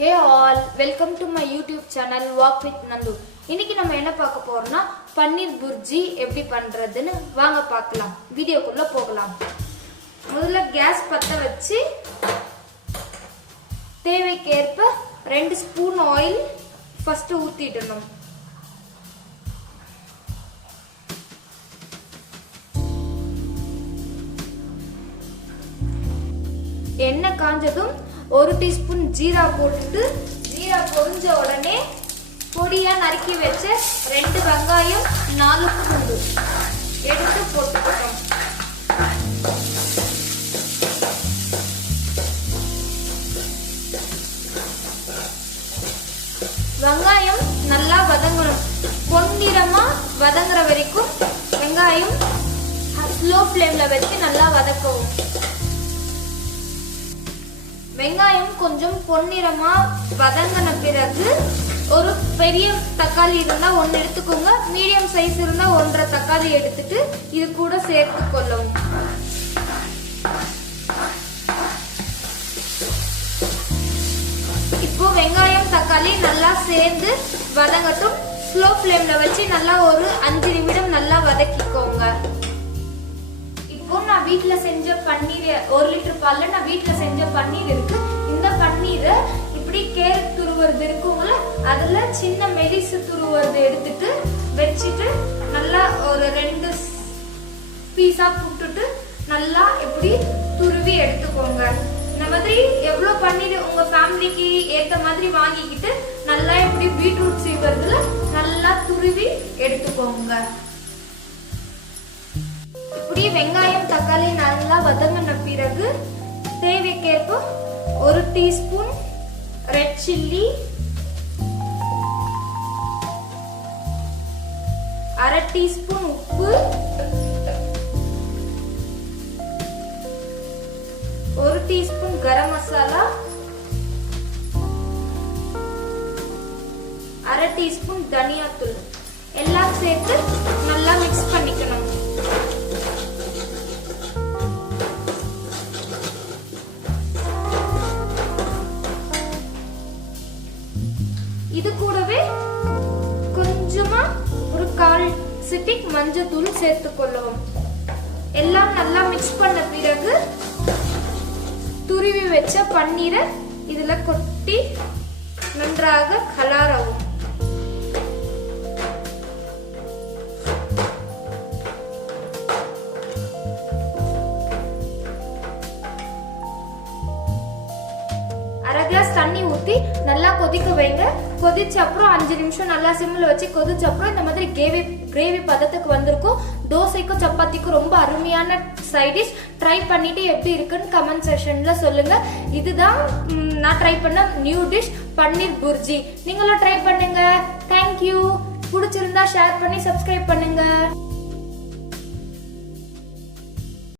Hey all, welcome to my YouTube channel Walk with Nandu. இன்னைக்கு நம்ம என்ன பார்க்க போறோம்னா பன்னீர் புர்ஜி எப்படி பண்றதுன்னு வாங்க பார்க்கலாம். வீடியோக்குள்ள போகலாம். முதல்ல கேஸ் பத்த வச்சு தேவைக்கேற்ப 2 ஸ்பூன் ஆயில் ஃபர்ஸ்ட் ஊத்திடணும். எண்ணெய் காஞ்சதும் 1 டீஸ்பூன் ஜீரா போட்டுட்டு ஜீரா பொரிஞ்ச உடனே பொடியா நறுக்கி வச்ச 2 வெங்காயம் 4 பூண்டு எடுத்து போட்டுக்கணும். வெங்காயம் நல்லா வதங்கணும். பொன்னிறமா வதங்குற வரைக்கும் வெங்காயம் ஸ்லோ ஃப்ளேம்ல வச்சு நல்லா வதக்கவும். வெங்காயம் கொஞ்சம் பொன்னிறமா வதங்கின பிறகு ஒரு பெரிய தக்காளி இருந்தா 1 எடுத்துக்கோங்க. மீடியம் சைஸ் இருந்தா 1.5 தக்காளி எடுத்துட்டு இது கூட சேர்த்து கொள்ளவும். இப்போ வெங்காயம் தக்காளி நல்லா சேர்ந்து வதங்கட்டும். ஸ்லோ ஃப்ளேம்ல வச்சு நல்லா ஒரு 5 நிமிடம் நல்லா வதக்கிக்கோங்க. நான் வீட்ல செஞ்ச பன்னீர் 1 லிட்டர் பால்ல நான் வீட்ல செஞ்ச பன்னீர் இருக்கு. இந்த பன்னீரை இப்படி கேரட் துருவுறது இருக்கும்ல, அதுல சின்ன மெலிசு துருவுறது எடுத்துட்டு வச்சிட்டு நல்லா ஒரு 2 பீஸா புட்டுட்டு நல்லா இப்படி துருவி எடுத்துக்கோங்க. இந்த மாதிரி எவ்வளவு பன்னீர் உங்க ஃபேமிலிக்கு ஏத்த மாதிரி வாங்கிக்கிட்டு நல்லா இப்படி பீட்ரூட் சீவறதுல நல்லா துருவி எடுத்துக்கோங்க. இப்படி வெங்காயம் தக்காளி நல்லா வதங்கின பிறகு தேவைக்கேற்ப 1 டீஸ்பூன் ரெட் சில்லி, 1/2 டீஸ்பூன் உப்பு, 1 டீஸ்பூன் கரம் மசாலா, 1/2 டீஸ்பூன் தனியாத்தூள் எல்லாம் சேர்த்து நல்லா மிக்ஸ் பண்ணிக்கணும். இது கூடவே கொஞ்சமா ஒரு 1/4 சிட்டிக் மஞ்சள் சேர்த்து கொள்ளவும். எல்லாம் நல்லா மிக்ஸ் பண்ண பிறகு துருவி வச்ச பன்னீரை இதுல கொட்டி நன்றாக கலரவும். அரை கிளாஸ் தண்ணி ஊத்தி நல்லா கொதிக்க வைங்க. கொதிச்ச அப்புறம் 5 நிமிஷம் நல்லா சிம்ல வச்சு கொதிச்ச அப்புறம் இந்த மாதிரி கிரேவி பதத்துக்கு வந்திருக்கும். தோசைக்கும் சப்பாத்திக்கும் ரொம்ப அருமையான சைட் டிஷ். ட்ரை பண்ணிட்டு எப்படி இருக்குன்னு கமெண்ட் செக்ஷன்ல சொல்லுங்க. இதுதான் நான் ட்ரை பண்ண நியூ டிஷ் பன்னீர் புர்ஜி. நீங்களும் ட்ரை பண்ணுங்க. தேங்க்யூ. பிடிச்சிருந்தா ஷேர் பண்ணி சப்ஸ்கிரைப் பண்ணுங்க.